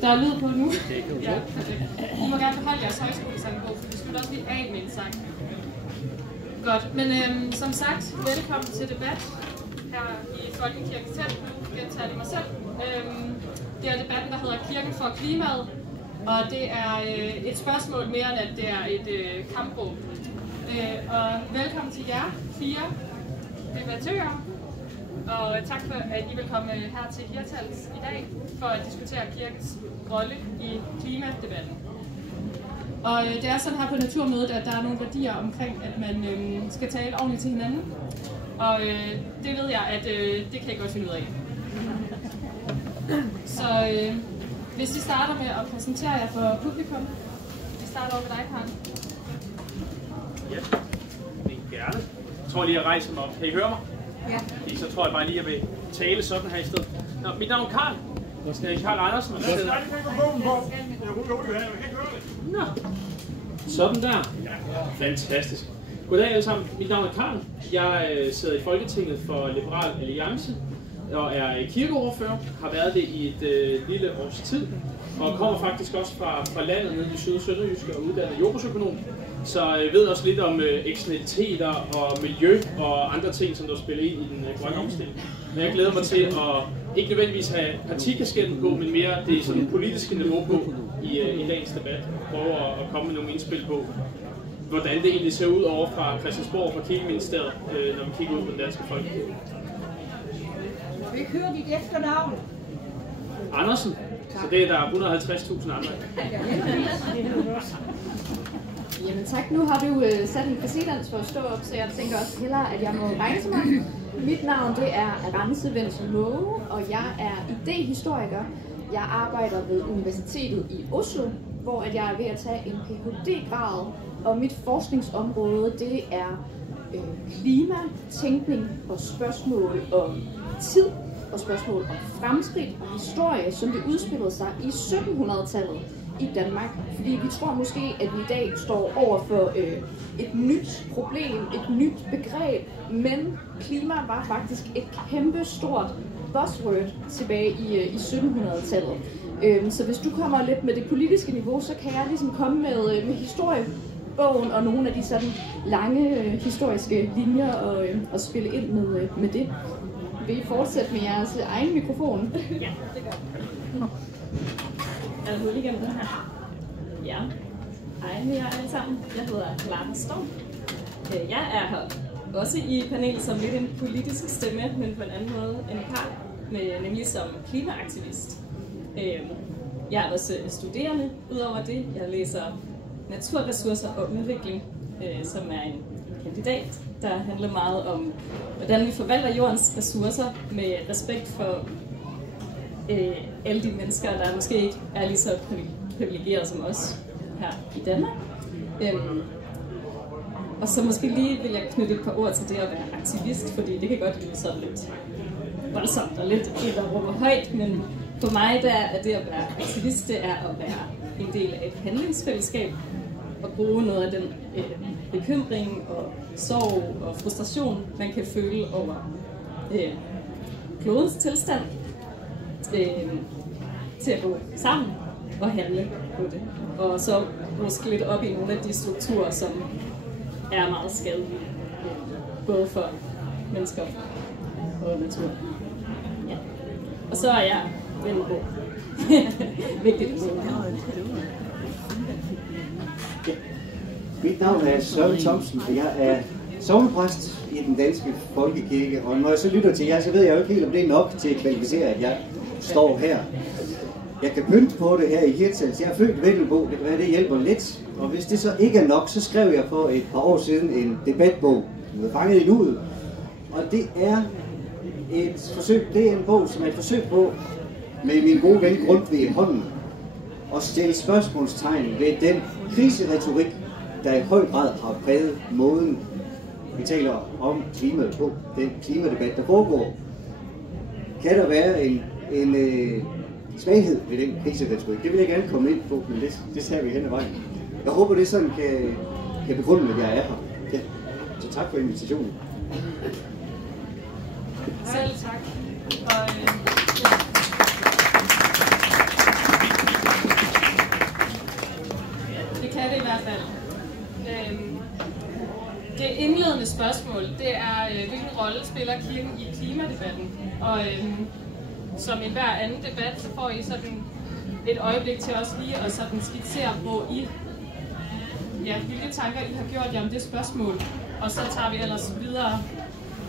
Der er lyd på nu. Ja, I må gerne beholde jeres højskolesangbog, for vi slutter også lige af med en sang. Godt, men som sagt, velkommen til debat her i Folkekirkens Telt. Nu gentager jeg mig selv. Det er debatten, der hedder Kirken for klimaet, og det er et spørgsmål mere end at det er et kampråb. Og velkommen til jer 4 debattører. Og tak for, at I vil komme her til Hirtshals i dag for at diskutere kirkens rolle i klimadebatten. Og det er sådan her på Naturmødet, at der er nogle værdier omkring, at man skal tale ordentligt til hinanden. Og det ved jeg, at det kan I godt finde ud af. Så hvis I starter med at præsentere jer for publikum. Vi starter over med dig, Karen. Ja, gerne. Jeg tror lige, jeg rejser mig op. Kan I høre mig? Ja. Så tror jeg bare lige, at jeg vil tale sådan her i stedet. Nå, mit navn er Karl. Karl Andersen. Nå. Sådan der. Fantastisk. Goddag alle sammen. Mit navn er Karl. Jeg sidder i Folketinget for Liberal Alliance og er kirkeordfører. Har været det i et lille års tid. Og kommer faktisk også fra landet nede i Syd- Sønderjyske og uddannet jordbrugsøkonom. Så jeg ved også lidt om eksternaliteter og miljø og andre ting, som der spiller ind i den grønne omstilling. Men jeg glæder mig til at ikke nødvendigvis have partikasketten på, men mere det sådan politiske niveau på i dagens debat. Prøve at komme med nogle indspil på, hvordan det egentlig ser ud over fra Christiansborg og fra Kirkeministeriet, når vi kigger ud på den danske folkekirke. Vi hører dit efternavn. Andersen. Så det er der 150.000 andre. Jamen tak, nu har du sat en præcedens for at stå op, så jeg tænker også hellere, at jeg må rejse mig. Mit navn det er Arantse Wenzel Måge, og jeg er idéhistoriker. Jeg arbejder ved Universitetet i Oslo, hvor jeg er ved at tage en Ph.D.-grad, og mit forskningsområde det er klimatænkning og spørgsmål om tid og spørgsmål om fremskridt og historie, som det udspillede sig i 1700-tallet i Danmark. Fordi vi tror måske, at vi i dag står over for et nyt problem, et nyt begreb, men klima var faktisk et kæmpe stort buzzword tilbage i 1700-tallet. Så hvis du kommer lidt med det politiske niveau, så kan jeg ligesom komme med historiebogen og nogle af de sådan lange historiske linjer og spille ind med det. Vil I fortsætte med jeres egen mikrofon? Ja, det gør vi. Er der hul igennem den her? Ja. Hej med jer alle sammen. Jeg hedder Clara Storm. Jeg er her også i panelet som lidt en politisk stemme, men på en anden måde end Karl, nemlig som klimaaktivist. Jeg er også studerende udover det. Jeg læser naturressourcer og udvikling, som er en kandidat, der handler meget om, hvordan vi forvalter jordens ressourcer med respekt for alle de mennesker, der måske ikke er lige så privilegeret som os her i Danmark. Og så måske lige vil jeg knytte et par ord til det at være aktivist, fordi det kan godt lyde sådan lidt voldsomt og lidt et, der råber højt, men for mig der er det at være aktivist, det er at være en del af et handlingsfællesskab og bruge noget af den bekymring og sorg og frustration, man kan føle over klodens tilstand, til at gå sammen og handle på det. Og så måske lidt op i nogle af de strukturer, som er meget skadelige, både for mennesker og natur. Ja. Og så er jeg vendelbo. Vigtigt. Mit navn er Søren Thomsen, og jeg er sognepræst i den danske folkekirke. Og når jeg så lytter til jer, så ved jeg jo ikke helt, om det er nok til at kvalificere, at jeg står her. Jeg kan pynte på det her i Hirtshals. Jeg er født i Vendelbo, det kan være, det hjælper lidt. Og hvis det så ikke er nok, så skrev jeg for et par år siden en debatbog, som er fanget i nuet. Og det er et forsøg, det er en bog, som er et forsøg på, med min gode ven Grundtvig i hånden, at stille spørgsmålstegn ved den kriseretorik, der i høj grad har præget måden, vi taler om klimaet på, den klimadebat, der foregår. Kan der være en svaghed ved den kriseretorik? Det vil jeg gerne komme ind på, men det ser vi hen ad vejen. Jeg håber, det sådan kan begrunde, at jeg er her. Ja. Så tak for invitationen. Selv tak. Og, Det indledende spørgsmål, det er, hvilken rolle spiller kirken i klimadebatten? Og som i hver anden debat, så får I sådan et øjeblik til os lige at sådan skitsere, hvor hvilke tanker I har gjort jer om det spørgsmål. Og så tager vi ellers videre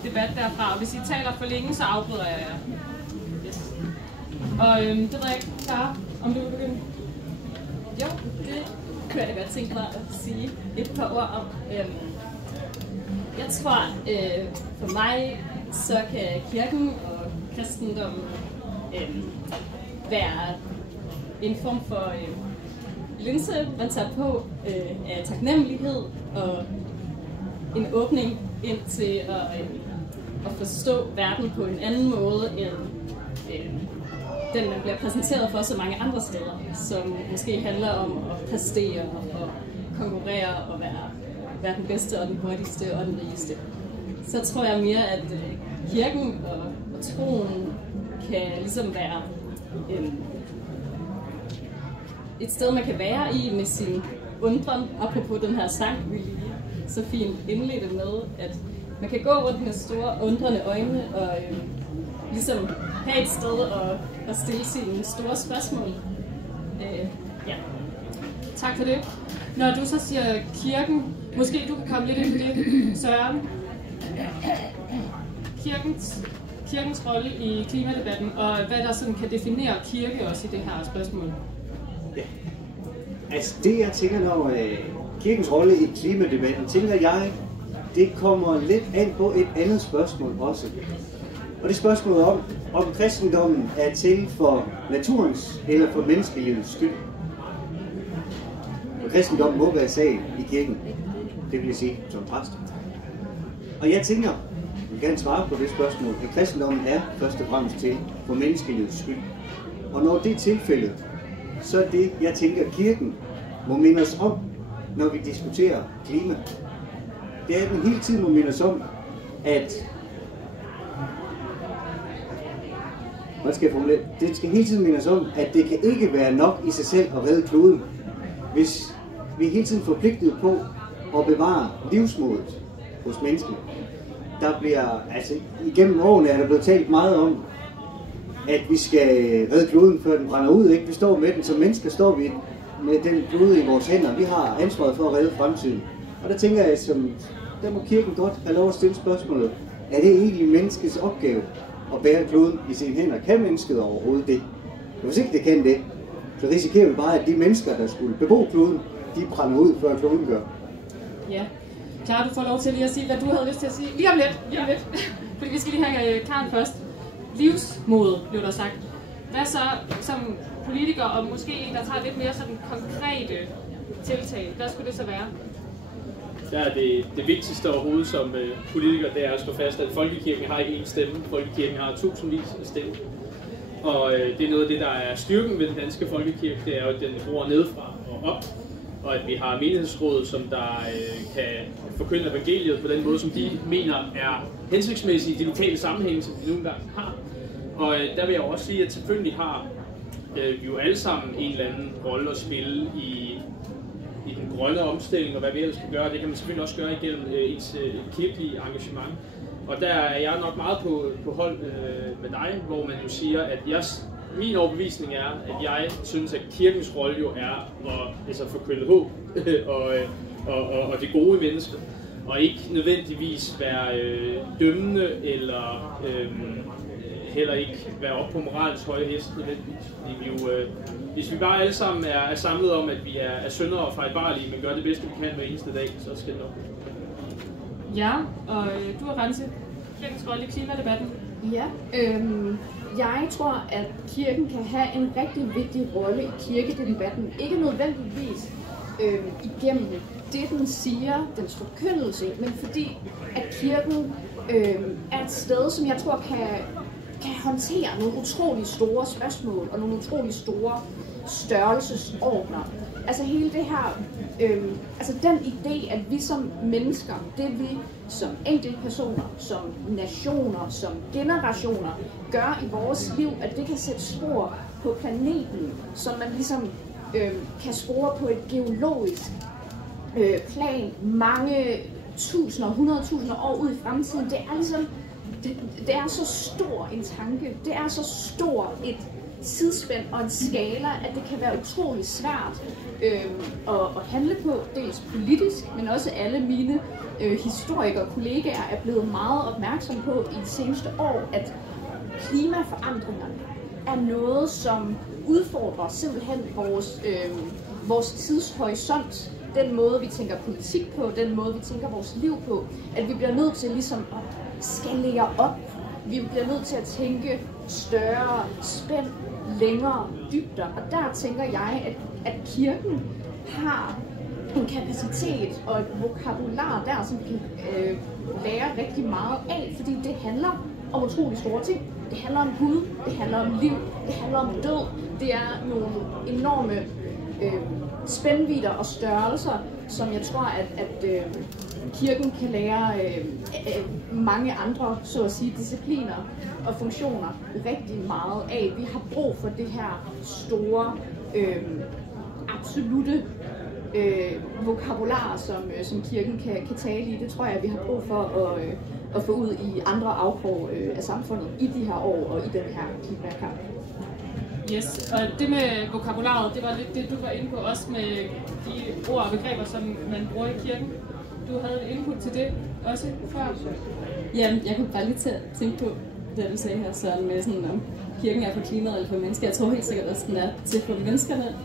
debat derfra. Og hvis I taler for længe, så afbryder jeg jer. Yes. Og det ved jeg ikke, Clara, om du vil begynde? Jo, det kunne jeg da godt tænke mig at sige et par ord om. Jeg tror, for mig, så kan kirken og kristendommen være en form for linse, man tager på af taknemmelighed og en åbning ind til at forstå verden på en anden måde end den, man bliver præsenteret for så mange andre steder, som måske handler om at præstere og konkurrere og være den bedste og den hurtigste og den rigeste. Så tror jeg mere, at kirken og troen kan ligesom være et sted, man kan være i med sin undren, apropos den her sang, vi lige så fint indledte med, at man kan gå rundt med store undrende øjne og ligesom have et sted at stille sine store spørgsmål. Ja. Tak for det. Når du så siger kirken, måske du kan komme lidt ind i det, Søren. Kirkens rolle i klimadebatten, og hvad der sådan kan definere kirke også i det her spørgsmål. Ja. Altså det jeg tænker, når kirkens rolle i klimadebatten, tænker jeg, det kommer lidt an på et andet spørgsmål også. Og det spørgsmål om kristendommen er til for naturens eller for menneskelivets skyld. Og kristendommen må være sag i kirken, det vil jeg sige som præst. Og jeg tænker, jeg vil gerne svare på det spørgsmål, at kristendommen er først og fremmest til for menneskelivets skyld. Og når det er tilfældet, så er det, jeg tænker, kirken må minde os om, når vi diskuterer klima. Det er, at den hele tiden må minde os om, at det skal hele tiden minde os om, at det kan ikke være nok i sig selv at redde kloden, hvis vi er hele tiden forpligtet på at bevare livsmodet hos mennesker. Der bliver, altså igennem årene er der blevet talt meget om, at vi skal redde kloden, før den brænder ud. Ikke? Vi står med den, som mennesker står vi med den klode i vores hænder. Vi har ansvaret for at redde fremtiden. Og der tænker jeg, der må kirken godt have lov at stille spørgsmålet, er det egentlig menneskets opgave at bære kloden i sine hænder? Kan mennesket overhovedet det? Og hvis ikke det kan det, så risikerer vi bare, at de mennesker, der skulle bebo kloden, de brænder ud, før kloden gør. Ja. Clara, du får lov til lige at sige, hvad du havde lyst til at sige. Lige om lidt. Fordi vi skal lige have Karen først. Livsmod, blev der sagt. Hvad så som politiker, og måske en, der tager lidt mere sådan konkrete tiltag, hvad skulle det så være? Der er det vigtigste overhovedet som politiker, det er at slå fast, at folkekirken har ikke én stemme. Folkekirken har tusindvis af stemmer. Og det er noget af det, der er styrken ved den danske folkekirke, det er jo, at den bruger nedefra og op. Og at vi har menighedsråd, som der kan forkynde evangeliet på den måde, som de mener er hensigtsmæssige i de lokale sammenhænge, som de nogle gange har. Og der vil jeg også sige, at selvfølgelig har vi jo alle sammen en eller anden rolle at spille i den grønne omstilling, og hvad vi ellers kan gøre. Det kan man selvfølgelig også gøre igennem ens kirkelige engagement. Og der er jeg nok meget på hold med dig, hvor man jo siger, at min overbevisning er, at jeg synes, at kirkens rolle jo er at forkynde håb og det gode i mennesker, og ikke nødvendigvis være dømmende eller heller ikke være oppe på moralens høje hest nødvendigvis. Hvis vi bare alle sammen er samlet om, at vi er syndere og fejlbarlige, men gør det bedste, vi kan hver eneste dag, så skal det nok. Ja, og du har Rense, kirkens rolle i klimadebatten. Ja, jeg tror, at kirken kan have en rigtig vigtig rolle i kirkedebatten. Ikke nødvendigvis igennem det, den siger, dens forkyndelse, men fordi, at kirken er et sted, som jeg tror kan håndtere nogle utrolig store spørgsmål og nogle utrolig store størrelsesordner. Altså hele det her, altså den idé, at vi som mennesker, det vi som enkeltpersoner, som nationer, som generationer gør i vores liv, at det kan sætte spor på planeten, som man ligesom kan spore på et geologisk plan mange tusinder og 100.000 år ud i fremtiden. Det er ligesom, det er så stor en tanke, det er så stor et tidsspænd og en skala, at det kan være utrolig svært at handle på, dels politisk, men også alle mine historikere og kollegaer er blevet meget opmærksomme på i de seneste år, at klimaforandringerne er noget, som udfordrer simpelthen vores tidshorisont, den måde, vi tænker politik på, den måde, vi tænker vores liv på, at vi bliver nødt til ligesom at skalere op. Vi bliver nødt til at tænke større spænd, længere dybder. Og der tænker jeg, at kirken har en kapacitet og et vokabular der, som vi kan lære rigtig meget af, fordi det handler om utrolig store ting. Det handler om Gud, det handler om liv, det handler om død. Det er nogle enorme spændvidder og størrelser, som jeg tror, at kirken kan lære mange andre, så at sige, discipliner og funktioner rigtig meget af. Vi har brug for det her store, absolutte vokabular, som kirken kan tale i. Det tror jeg, at vi har brug for at få ud i andre afkrog af samfundet i de her år og i den her klimakamp. Yes, og det med vokabularet, det var lidt det, du var inde på, også med de ord og begreber, som man bruger i kirken. Du havde input til det også før? Jamen, jeg kunne bare lige til at tænke på det, du sagde her, Søren, med sådan, om kirken er for klimaet eller for mennesker. Jeg tror helt sikkert også, den er til for menneskerne.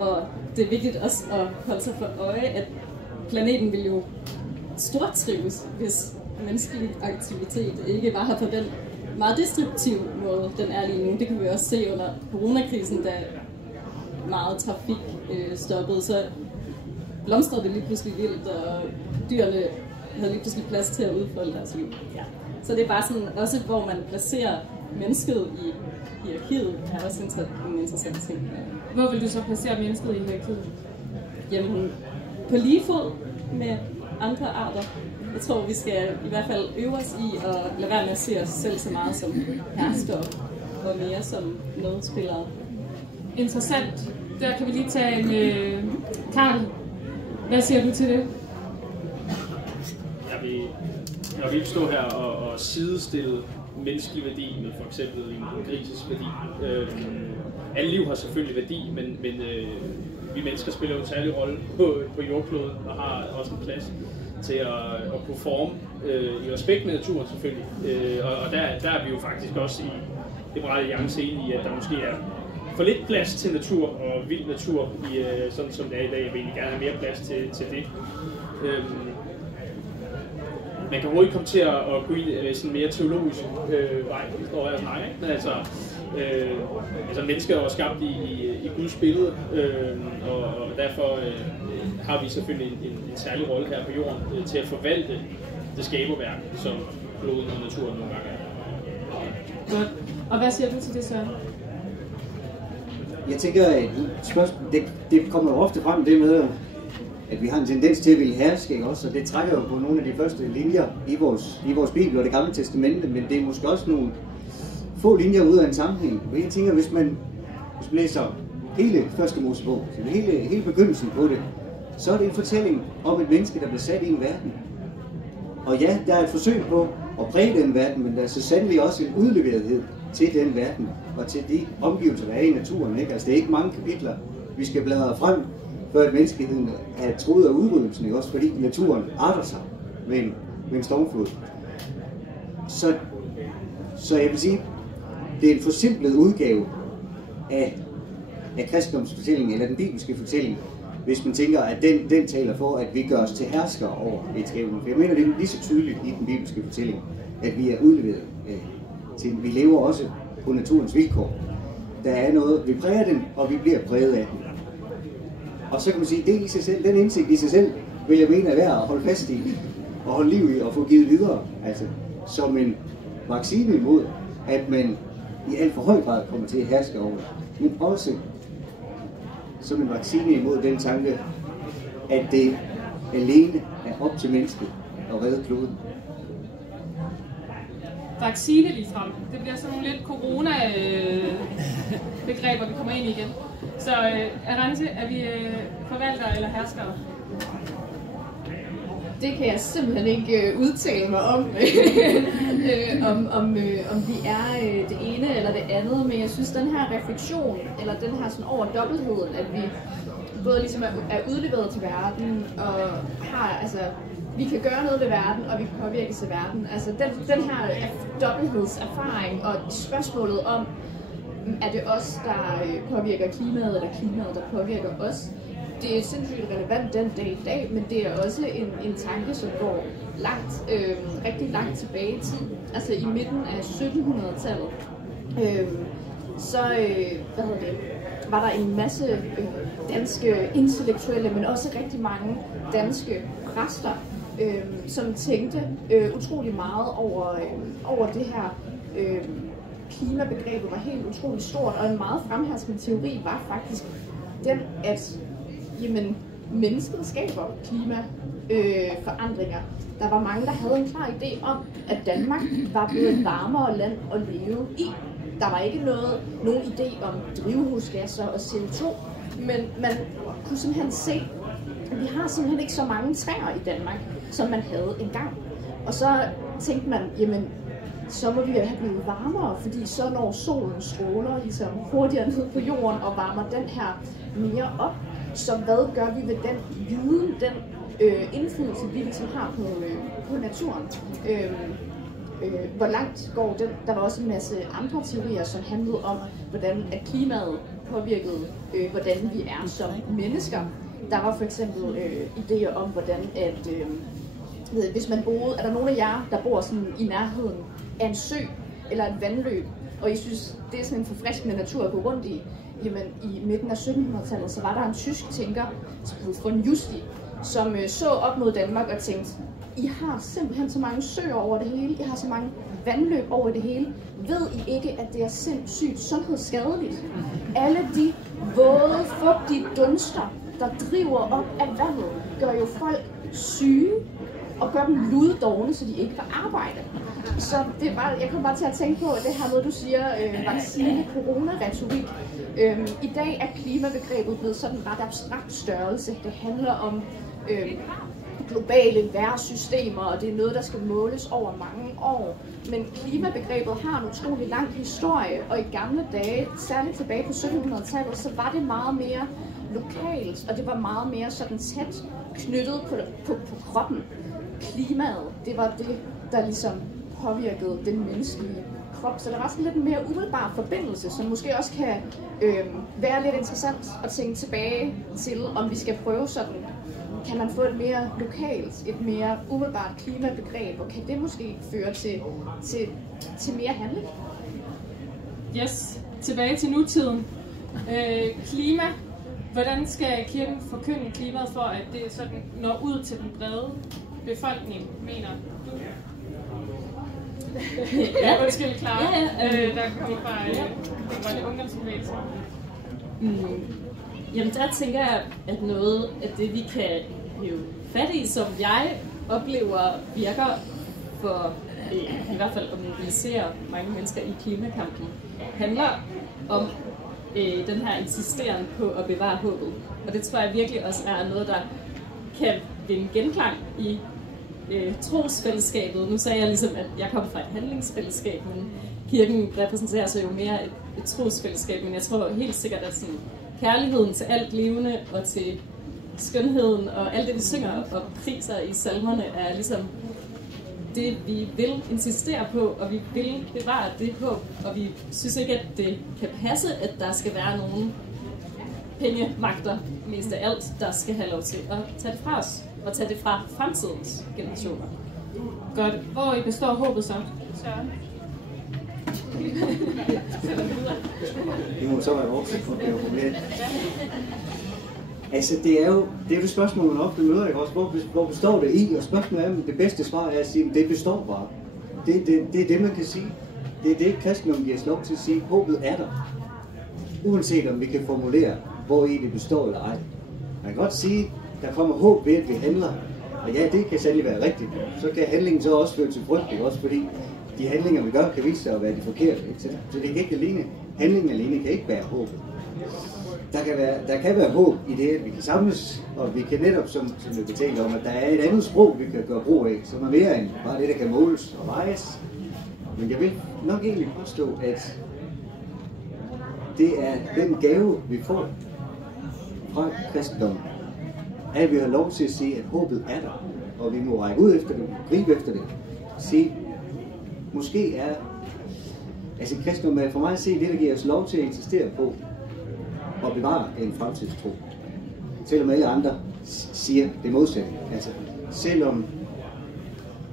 Og det er vigtigt også at holde sig for øje, at planeten vil jo stortrives, hvis menneskelig aktivitet ikke var her på den meget destruktive måde, den er lige nu. Det kan vi også se under coronakrisen, da meget trafik stoppede, så blomstrede det lige pludselig vildt, og dyrene havde lige pludselig plads til at udfolde deres liv. Ja. Så det er bare sådan, også hvor man placerer mennesket i hierarkiet, er også en interessant ting. Hvor vil du så placere mennesket i hierarkiet? Jamen, på lige fod med andre arter. Jeg tror, vi skal i hvert fald øve os i at lade være med at se os selv så meget som herskere, og mere som medspillere. Interessant. Der kan vi lige tage en Karl. Hvad siger du til det? Jeg vil stå her og sidestille menneskelig værdi med for eksempel en grises værdi. Alle liv har selvfølgelig værdi, men vi mennesker spiller jo en særlig rolle på jordkloden og har også en plads til at kunne forme i respekt med naturen selvfølgelig. Og der er vi jo faktisk også i Liberal Alliance enige i, at der måske er for lidt plads til natur og vild natur, sådan som det er i dag. Jeg vil egentlig gerne have mere plads til det. Man kan hurtigt komme til at gå i sådan mere teologisk vej, står jeg og snakker, ikke? Men altså mennesker er jo skabt i Guds billede, og derfor har vi selvfølgelig en særlig rolle her på jorden til at forvalte det skaberværk, som kloden og naturen nogle gange er. Godt. Og hvad siger du til det, Søren? Jeg tænker, at det kommer jo ofte frem det med, at vi har en tendens til at ville herske, ikke også? Og det trækker jo på nogle af de første linjer i vores Bibel og det gamle testamente, men det er måske også nogle få linjer ud af en sammenhæng. Og jeg tænker, hvis man læser hele første Mosebog, hele begyndelsen på det, så er det en fortælling om et menneske, der bliver sat i en verden. Og ja, der er et forsøg på at præge den verden, men der er så sandelig også en udleverethed til den verden og til de omgivelser, der er i naturen. Ikke? Altså, det er ikke mange kapitler, vi skal bladre frem, før at menneskeheden er truet af udryddelsen, ikke? Også fordi naturen arter sig med en stormflod. Så jeg vil sige, det er en forsimplet udgave af kristendomsfortællingen, eller den bibelske fortælling, hvis man tænker, at den taler for, at vi gør os til herskere over videnskaben. For jeg mener, det er lige så tydeligt i den bibelske fortælling, at vi er udleveret til, vi lever også på naturens vilkår. Der er noget, vi præger den, og vi bliver præget af den. Og så kan man sige, det i sig selv, den indsigt i sig selv, vil jeg mene er værd at holde fast i, og holde liv i, og få givet videre. Altså, som en vaccine imod, at man i alt for høj grad kommer til at herske over det. Men også som en vaccine imod den tanke, at det alene er op til mennesket at redde kloden. Vaccine lige frem. Det bliver sådan nogle lidt corona-begreber, vi kommer ind i igen. Så Arantxa, er vi forvaltere eller herskere? det kan jeg simpelthen ikke udtale mig om, om vi er det ene eller det andet, men jeg synes, den her refleksion, eller den her sådan over dobbeltheden, at vi både ligesom er udleveret til verden, og har, altså, vi kan gøre noget ved verden, og vi kan påvirkes af verden. Altså, den her dobbelthedserfaring, og spørgsmålet om, er det os, der påvirker klimaet, eller klimaet, der påvirker os, det er sindssygt relevant den dag i dag, men det er også en tanke, som går langt, rigtig langt tilbage i tid. Altså i midten af 1700-tallet, var der en masse danske intellektuelle, men også rigtig mange danske præster, som tænkte utrolig meget over det her. Klimabegrebet var helt utroligt stort, og en meget fremherskende teori var faktisk den, at jamen, mennesket skaber klimaforandringer. Der var mange, der havde en klar idé om, at Danmark var blevet et varmere land at leve i. Der var ikke nogen idé om drivhusgasser og CO2, men man kunne simpelthen se, at vi har simpelthen ikke så mange træer i Danmark, som man havde engang. Og så tænkte man, jamen, så må vi have blevet varmere, fordi så når solen stråler ligesom hurtigere ned på jorden og varmer den her mere op. Så hvad gør vi ved den viden, den indflydelse, vi ligesom har på naturen? Hvor langt går den? Der var også en masse andre teorier, som handlede om, hvordan at klimaet påvirkede, hvordan vi er som mennesker. Der var for eksempel idéer om, hvordan at hvis man boede, er der nogen af jer, der bor sådan i nærheden af en sø eller et vandløb, og I synes, det er sådan en forfriskende natur at gå rundt i, jamen i midten af 1700-tallet, så var der en tysk tænker, som hed von Justi, som så op mod Danmark og tænkte, I har simpelthen så mange søer over det hele, I har så mange vandløb over det hele, ved I ikke, at det er sindssygt sundhedsskadeligt? Alle de våde, fugtige dunster, der driver op af vandet, gør jo folk syge og gør dem luddovne, så de ikke kan arbejde. Så det var, jeg kom bare til at tænke på, at det her noget, du siger, vaccine-corona-retorik. I dag er klimabegrebet blevet sådan en ret abstrakt størrelse. Det handler om globale vejrsystemer, og det er noget, der skal måles over mange år. Men klimabegrebet har en utrolig lang historie, og i gamle dage, særligt tilbage på 1700-tallet, så var det meget mere lokalt, og det var meget mere sådan tæt knyttet på kroppen. Klimaet, det var det, der ligesom påvirkede den menneskelige krop. Så der var sådan lidt en mere umiddelbar forbindelse, som måske også kan være lidt interessant at tænke tilbage til, om vi skal prøve sådan, kan man få et mere lokalt, et mere umiddelbart klimabegreb, og kan det måske føre til mere handling? Yes, tilbage til nutiden. Klima. Hvordan skal kirken forkynde klimaet for, at det sådan når ud til den brede befolkning, mener du? Ja, undskyld, Clara. Der kommer fra den ungdomsbevægelse. Jamen der tænker jeg, at noget af det, vi kan hive fat i, som jeg oplever virker for i hvert fald at mobilisere mange mennesker i klimakampen, handler om den her insisteren på at bevare håbet. Og det tror jeg virkelig også er noget, der kan vinde genklang i trosfællesskabet. Nu sagde jeg ligesom, at jeg kommer fra et handlingsfællesskab, men kirken repræsenterer så jo mere et trosfællesskab, men jeg tror helt sikkert, at sådan, kærligheden til alt levende og til skønheden og alt det, vi synger og priser i salmerne, er ligesom det, vi vil insistere på, og vi vil bevare det håb, og vi synes ikke, at det kan passe, at der skal være nogen pengemagter, mest af alt, der skal have lov til at tage det fra os, og tage det fra fremtidens generationer. Godt. Hvor I består håbet så? Søren? Det må så være vores problem. Altså, det er jo det spørgsmål, man ofte møder, ikke også? Hvor består det i? Og spørgsmålet er, det bedste svar er at sige, at det består bare. Det er det, man kan sige. Det er det, kristendommen giver os lov til at sige. Håbet er der. Uanset om vi kan formulere, hvor i det består eller ej. Man kan godt sige, at der kommer håb ved, at vi handler. Og ja, det kan sandelig være rigtigt. Så kan handlingen så også føre til frygt, ikke? Også fordi de handlinger, vi gør, kan vise sig at være de forkerte. Ikke? Så det kan ikke alene. Handlingen alene kan ikke være håb. der kan være håb i det, at vi kan samles, og vi kan netop, som vi kan tale om, at der er et andet sprog, vi kan gøre brug af, som er mere end bare det, der kan måles og vejes. Men jeg vil nok egentlig påstå, at det er den gave, vi får fra kristendommen, at vi har lov til at se, at håbet er der, og vi må række ud efter det, gribe efter det. Se, måske er, altså kristendommen er for mig at se det, der giver os lov til at insistere på og bevare en fremtidstro. Selvom alle andre siger det modsatte. Altså, selvom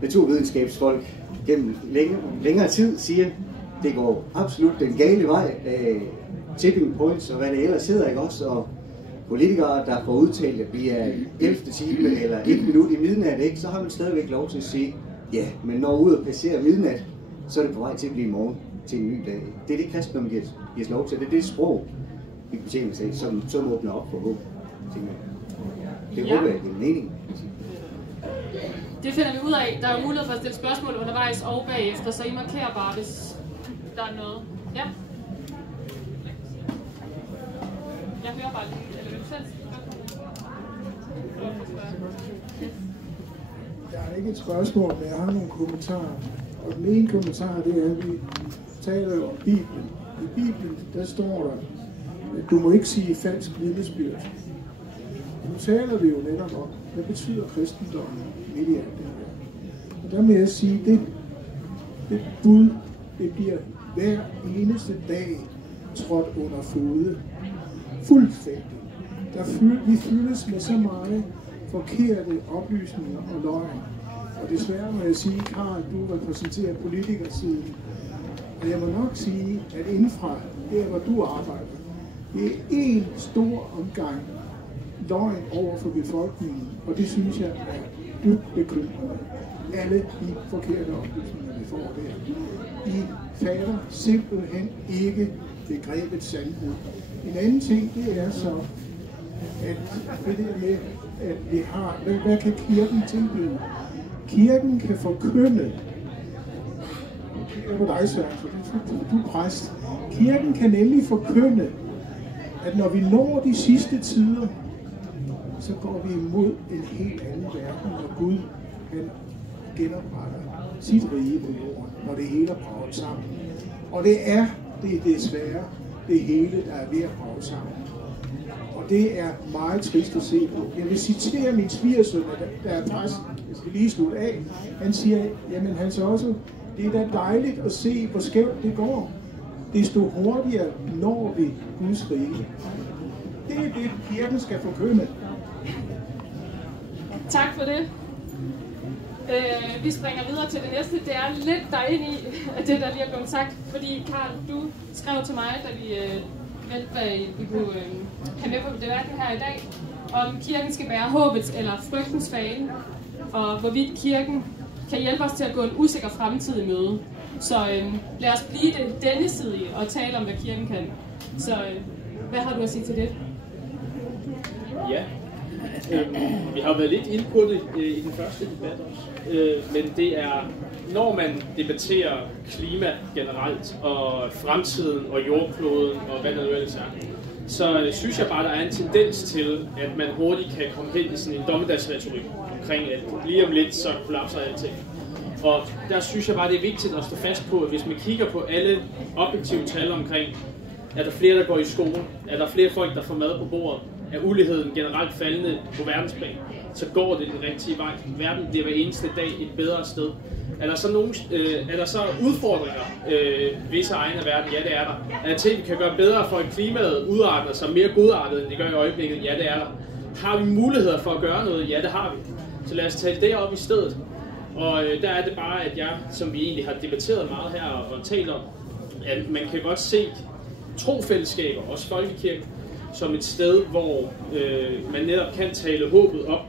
naturvidenskabsfolk gennem længere tid siger, det går absolut den gale vej, tipping points og hvad det ellers hedder, ikke også? Og politikere, der får udtalt, at vi er i 11. time eller 1 minut i midnat, ikke? Så har man stadigvæk lov til at sige, ja, men når ud og passerer midnat, så er det på vej til at blive morgen til en ny dag. Det er det, kristendommen giver os lov til. Det er det sprog, vi betjener sig, som åbner op for håb. Det håber jeg, det er meningen. Det finder vi ud af. Der er mulighed for at stille spørgsmål undervejs og bagefter, så I markerer bare, hvis der er noget. Ja? Jeg hører bare lige, eller vil du selv Jeg har ikke et spørgsmål, men jeg har nogle kommentarer. Og den ene kommentar, det er, at vi taler jo om Bibelen. I Bibelen, der står der, at du må ikke sige falsk vidnesbyrd. Nu taler vi jo netop om, hvad betyder kristendommen midt i alt det her. Og der må jeg sige, det bud, det bliver hver eneste dag trådt under fode. Fuldstændig. Vi fyldes med så mange forkerte oplysninger og løgn. Og desværre må jeg sige, Karl, du repræsenterer politikersiden. Og jeg må nok sige, at indenfra, der hvor du arbejder, det er en stor omgang løgn over for befolkningen. Og det synes jeg er dybt bekymrende. Alle de forkerte oplysninger, vi får der. I fatter simpelthen ikke begrebet sandhed. En anden ting, det er så, at det der med, at vi har, hvad kan kirken tilbyde? Kirken kan forkynde. Det er på dig, Søren, for du er præst. Kirken kan nemlig forkynde, at når vi når de sidste tider, så går vi imod en helt anden verden, når Gud han genopretter sit rige på jorden, når det hele er braget sammen. Og det er desværre det hele, der er ved at brage sammen. Og det er meget trist at se på. Jeg vil citere min svigersøn, der er præst, jeg skal lige slutte af. Han siger, jamen han så også, det er da dejligt at se, hvor skævt det går. Desto hurtigere når vi Guds rige. Det er det, kirken skal forkynde. Tak for det. Vi springer videre til det næste. Det er lidt derinde i det, der lige er blevet sagt. Fordi, Karl, du skrev til mig, da vi vi kunne have med på debatten her i dag, om kirken skal bære håbets eller frygtens fane, og hvorvidt kirken kan hjælpe os til at gå en usikker fremtid i møde. Så lad os blive det denne side og tale om, hvad kirken kan. Så hvad har du at sige til det? Ja, vi har været lidt inde på det i den første debat også, men det er, når man debatterer klima generelt, og fremtiden og jordkloden og hvad der nu ellers er, så synes jeg bare, der er en tendens til, at man hurtigt kan komme hen i sådan en dommedagsretorik omkring, at lige om lidt, så kollapser alting. Og der synes jeg bare, det er vigtigt at stå fast på, at hvis man kigger på alle objektive tal omkring, er der flere, der går i skole, er der flere folk, der får mad på bordet, er uligheden generelt faldende på verdensplan, så går det den rigtige vej. Verden bliver hver eneste dag et bedre sted. Er der så udfordringer visse egne af verden? Ja, det er der. Er der ting, vi kan gøre bedre for, at klimaet udarter sig mere godartet, end det gør i øjeblikket? Ja, det er der. Har vi muligheder for at gøre noget? Ja, det har vi. Så lad os tale det op i stedet. Og der er det bare, at jeg, som vi egentlig har debatteret meget her og talt om, at man kan godt se trofællesskaber, også folkekirken, som et sted, hvor man netop kan tale håbet op,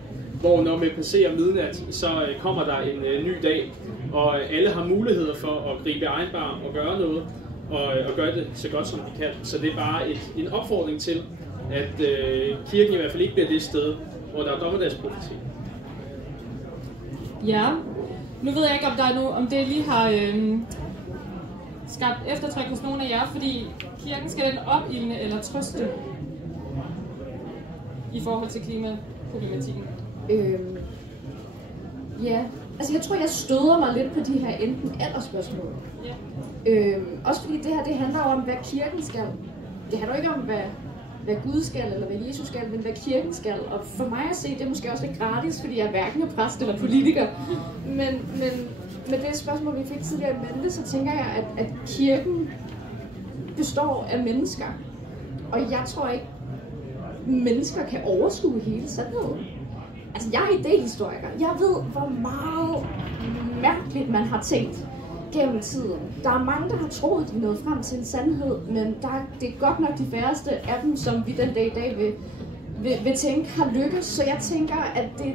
hvor når man passerer midnat, så kommer der en ny dag, og alle har muligheder for at gribe egen barm og gøre noget, og gøre det så godt som de kan. Så det er bare en opfordring til, at kirken i hvert fald ikke bliver det sted, hvor der er dommedagsprofeti. Ja, nu ved jeg ikke, om der er om det lige har skabt eftertryk hos nogle af jer, fordi kirken skal den opildne eller trøste i forhold til klimaproblematikken? Ja, altså jeg tror, jeg støder mig lidt på de her enten-eller spørgsmål. Ja. Også fordi det her, det handler om, hvad kirken skal. Det handler ikke om, hvad Gud skal, eller hvad Jesus skal, men hvad kirken skal. Og for mig at se, det er måske også lidt gratis, fordi jeg er hverken er præst eller politiker. Men med det spørgsmål, vi fik tidligere i mente, så tænker jeg, at kirken består af mennesker. Og jeg tror ikke, mennesker kan overskue hele sandheden. Altså, jeg er idéhistoriker. Jeg ved, hvor meget mærkeligt man har tænkt gennem tiden. Der er mange, der har troet, de nåede frem til en sandhed, men det er godt nok de færreste af dem, som vi den dag i dag vil tænke har lykkes. Så jeg tænker, at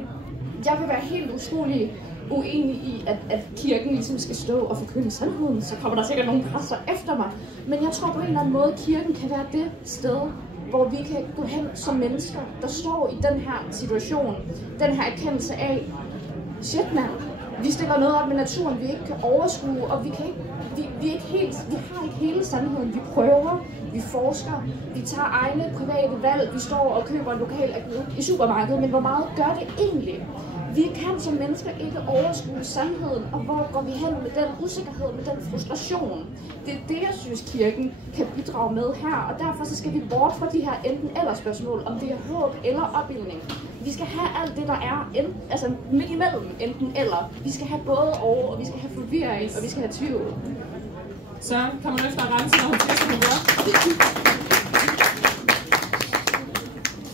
jeg vil være helt utrolig uenig i, at kirken ligesom skal stå og forkynde sandheden. Så kommer der sikkert nogle præster efter mig. Men jeg tror på en eller anden måde, at kirken kan være det sted, hvor vi kan gå hen som mennesker, der står i den her situation, den her erkendelse af, shit mand, vi stiller noget op med naturen, vi ikke kan overskue, og vi har ikke hele sandheden. Vi prøver, vi forsker, vi tager egne private valg, vi står og køber en lokal agurk i supermarkedet, men hvor meget gør det egentlig? Vi kan som mennesker ikke overskue sandheden, og hvor går vi hen med den usikkerhed, med den frustration. Det er det, jeg synes, kirken kan bidrage med her, og derfor så skal vi bort fra de her enten-eller spørgsmål, om det er håb eller opildning. Vi skal have alt det, der er altså midt imellem enten-eller. Vi skal have både og vi skal have forvirring, og vi skal have tvivl. Så kommer du efter at rense, når hun siger, som hun gør.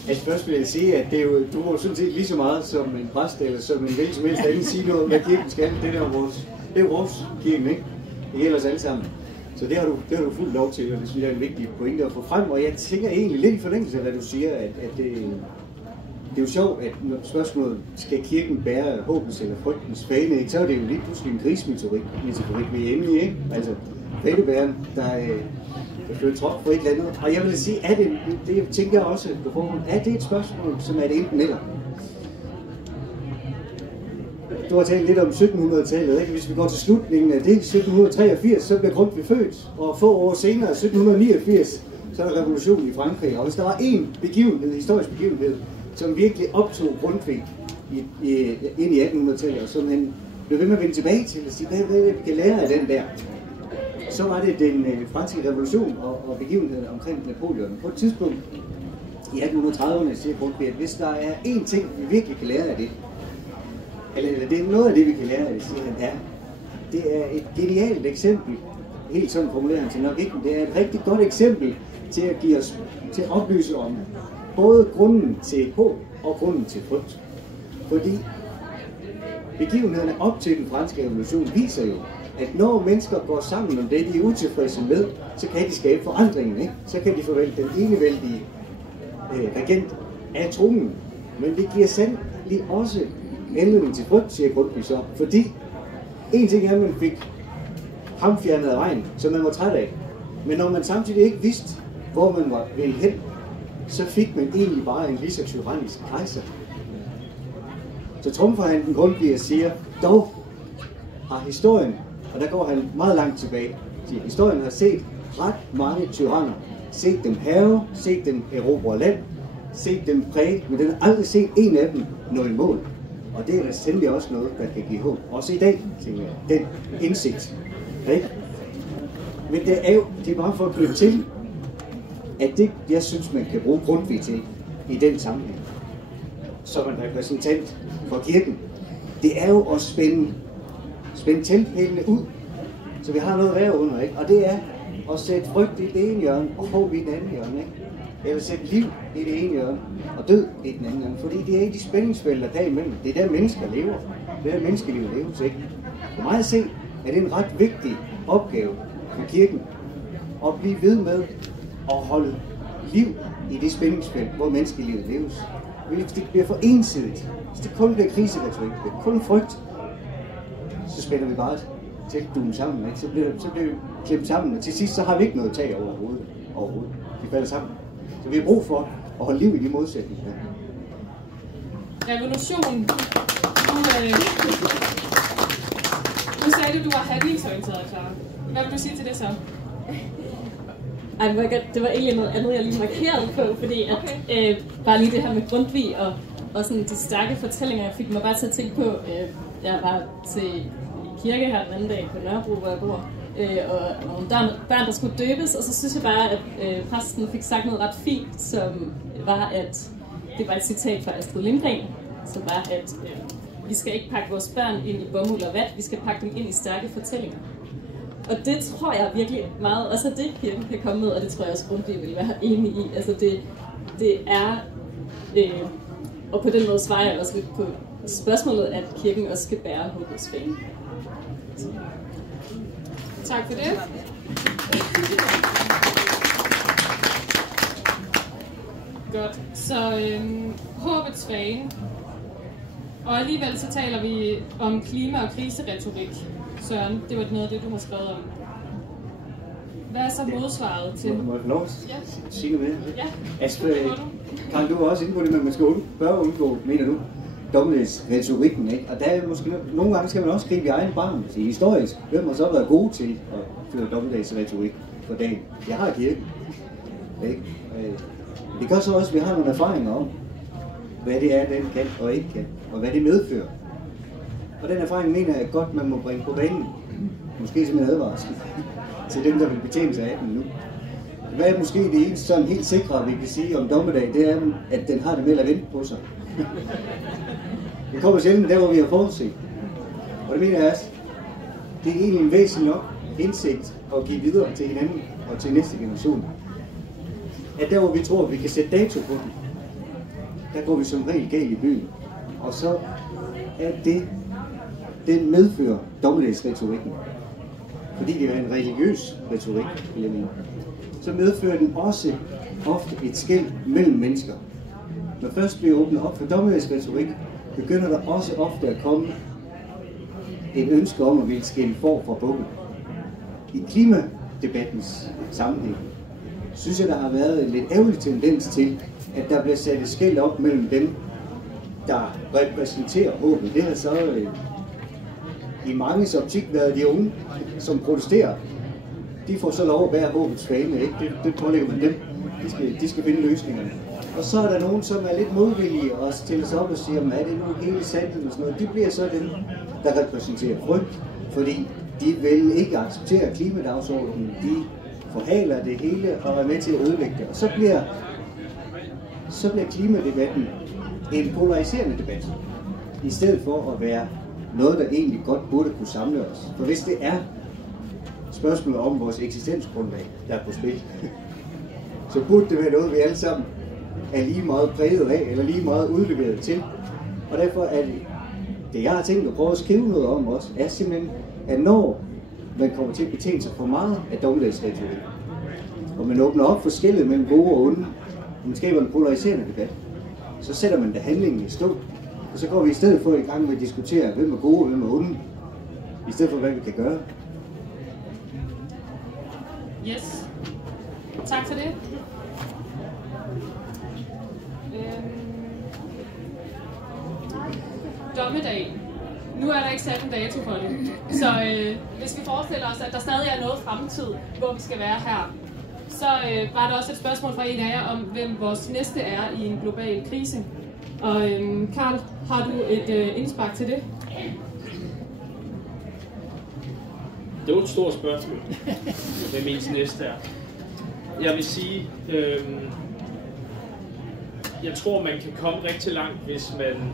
Altså først vil jeg sige, at det er jo, du må sådan set lige så meget som en præst eller som en hvilken som helst anden sige noget om, hvad kirken skal. Det er vores kirken, ikke? Det gælder os alle sammen. Så det har du fuldt lov til, og det synes jeg er en vigtig pointe at få frem. Og jeg tænker egentlig lidt i forlængelse af, hvad du siger, at det er jo sjovt, at når spørgsmålet, skal kirken bære håbens eller frygtens fane, ikke? Så er det jo lige pludselig en krigsmetaforik, vi er inde i, ikke? Altså, fanebæren, der flytter trop for et eller andet. Og jeg vil sige, det tænker jeg også på forhånd, er det et spørgsmål, som er det enten eller? Du har talt lidt om 1700-tallet, ikke? Hvis vi går til slutningen af det, 1783, så bliver Grundtvig født, og få år senere, 1789, så er der revolution i Frankrig. Og hvis der var en historisk begivenhed, som virkelig optog Grundtvig ind i 1800-tallet, og som han blev ved med at vende tilbage til og sige, hvad vi kan lære af den der, så var det den franske revolution og begivenheden omkring Napoleon. På et tidspunkt i 1830'erne siger Grundtvig, at hvis der er én ting, vi virkelig kan lære af det, eller det er noget af det, vi kan lære af det, siger han, det er et genialt eksempel, helt sådan formulerer han til nok ikke, men det er et rigtig godt eksempel til at give os, til at oplyse om både grunden til håb og grunden til frygt. Fordi begivenhederne op til den franske revolution viser jo, at når mennesker går sammen om det, de er utilfredse med, så kan de skabe forandringen, ikke? Så kan de forvente den enevældige regent af tronen. Men det giver sandelig også anledning til frygt, siger Grundtvig så. Fordi en ting er, at man fik ham fjernet af vejen, som man var træt af. Men når man samtidig ikke vidste, hvor man var vel hen, så fik man egentlig bare en lige så tyrannisk kejser. Så trumfer han den Grundtvig og siger, dog har historien, og der går han meget langt tilbage, siger, historien har set ret mange tyranner, set dem hærge, set dem erobre land, set dem præge, men den har aldrig set en af dem nå i mål. Og det er da sandelig også noget, der kan give håb. Også i dag, tænker jeg, den indsigt. Ikke? Men det er bare for at knytte til, at det, jeg synes, man kan bruge Grundtvig til i den sammenhæng, som en repræsentant for kirken, det er jo at spænde teltpælene ud, så vi har noget at være under, ikke? Og det er at sætte frygt i det ene hjørne og håb i den anden hjørne, ikke? Eller sætte liv i det ene hjørne og død i den anden hjørne, fordi det er ikke de spændingsfelter derimellem. Det er der mennesker lever. Det er der menneskelivet leves, ikke? For mig at se, er det en ret vigtig opgave for kirken at blive ved med at holde liv i det spændingsfelt, hvor menneskelivet leves. Hvis det bliver for ensidigt, hvis det kun bliver kriseretorik, det er kun frygt, så spænder vi bare teltdugen sammen, ikke? Så bliver vi klemt sammen, og til sidst så har vi ikke noget tag overhovedet. Vi falder sammen. Så vi har brug for at holde liv i de modsætninger. Revolution. Nu sagde du var handlingsorienteret, Clara. Hvad vil du sige til det så? Ej, det var egentlig noget andet, jeg lige markerede på, fordi at, bare lige det her med Grundtvig og sådan de stærke fortællinger, jeg fik mig bare til at tænke på. Jeg var til kirke her den anden dag på Nørrebro, hvor jeg bor, og nogle børn, der skulle døbes, og så synes jeg bare, at præsten fik sagt noget ret fint, som var, at det var et citat fra Astrid Lindgren, som var, at vi skal ikke pakke vores børn ind i bomuld og vat, vi skal pakke dem ind i stærke fortællinger. Og det tror jeg virkelig meget, også at det kirken kan komme med, og det tror jeg også Grundtvig vil være enig i. Altså det er, og på den måde svarer jeg også lidt på spørgsmålet, at kirken også skal bære håbets fane. Tak for det. Godt, så håbets fane. Og alligevel så taler vi om klima- og kriseretorik. Søren, det var noget af det, du har skrevet om. Hvad er så modsvaret til? Må jeg få lov at sige noget med det? Ja. Altså, Karen, du var også inde på det, men man skal bør undgå, mener du, dommedagsretorikken, ikke? Og der er måske nogle gange skal man også gribe i egen barm. Så historisk, hvem har så været gode til at føre dommedagsretorik for dagen? Jeg har kirken. Ikke? Det gør så også, at vi har nogle erfaringer om, hvad det er, den kan og ikke kan, og hvad det medfører. Og den erfaring mener jeg godt, man må bringe på banen. Måske som en advarsel til dem, der vil betjene sig af den nu. Hvad er måske det eneste sådan helt sikre, vi kan sige om dommedag, det er, at den har det med at vente på sig. Det kommer sjældent der, hvor vi har forudset. Og det mener jeg også, det er egentlig en væsentlig nok indsigt at give videre til hinanden og til næste generation. At der, hvor vi tror, at vi kan sætte dato på den, der går vi som regel galt i byen. Og så er den medfører dommedagsretorikken. Fordi det er en religiøs retorik, vil jeg mene. Så medfører den også ofte et skel mellem mennesker. Når først bliver åbnet op for dommedagsretorik, begynder der også ofte at komme et ønske om at ville skille for fra bukken. I klimadebattens sammenhæng synes jeg, der har været en lidt ærgerlig tendens til, at der bliver sat et skel op mellem dem, der repræsenterer håbet. Det har så i manges optik været de unge, som protesterer. De får så lov at bære håbets fane, ikke? Det pålægger man dem. De skal finde løsningerne. Og så er der nogen, som er lidt modvillige og stiller sig op og siger, er det nu hele sandheden og sådan noget. De bliver så dem, der repræsenterer frygt, fordi de vil ikke acceptere klimadagsordenen. De forhaler det hele og er med til at ødelægge det. Og så bliver klimadebatten en polariserende debat, i stedet for at være noget, der egentlig godt burde kunne samle os. For hvis det er spørgsmålet om vores eksistensgrundlag, der er på spil, så burde det være noget, vi alle sammen er lige meget præget af, eller lige meget udleveret til. Og derfor er det jeg har tænkt at prøve at skrive noget om også, er simpelthen, at når man kommer til at betjene sig for meget af dommedagsretorik, og man åbner op for skellet mellem gode og onde, og man skaber en polariserende debat, så sætter man da handlingen i stå. Og så går vi i stedet for i gang med at diskutere, hvem er gode og hvem er onde, i stedet for hvad vi kan gøre. Yes. Tak for det. Dommedag. Nu er der ikke sat en dato for det. Så hvis vi forestiller os, at der stadig er noget fremtid, hvor vi skal være her, så var der også et spørgsmål fra en af jer om, hvem vores næste er i en global krise. Og Karl, har du et indspark til det? Det var et stort spørgsmål, hvem ens næste er. Jeg vil sige, jeg tror, man kan komme rigtig langt, hvis man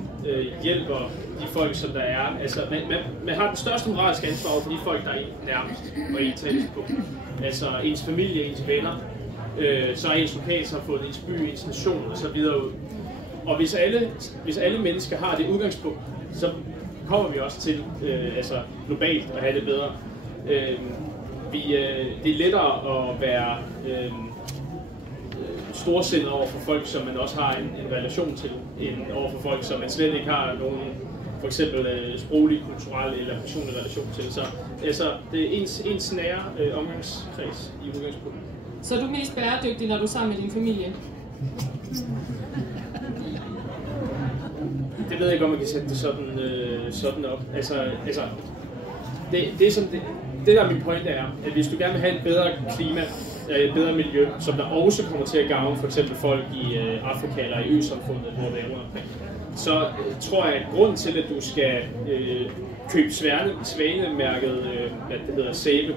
hjælper de folk, som der er. Altså, man har den største moralske ansvar for de folk, der er nærmest og ens tættest på. Altså ens familie, ens venner, så er ens lokalsamfund, ens by, ens nation og så videre ud. Og hvis alle mennesker har det udgangspunkt, så kommer vi også til altså globalt at have det bedre. Det er lettere at være storsindet over for folk, som man også har en relation til, end over for folk, som man slet ikke har nogen, for eksempel sproglig, kulturel eller personlig relation til. Så altså, det er ens nære omgangskreds i udgangspunktet. Så er du mest bæredygtig, når du er sammen med din familie? Det ved jeg ikke, om man kan sætte det sådan op. Altså det som det... det der er min pointe er, at hvis du gerne vil have et bedre klima, et bedre miljø, som der også kommer til at gavne for eksempel folk i Afrika eller i ø-samfundet, hvor det er rundt omkring, så tror jeg, at grunden til, at du skal købe svanemærket sæbe,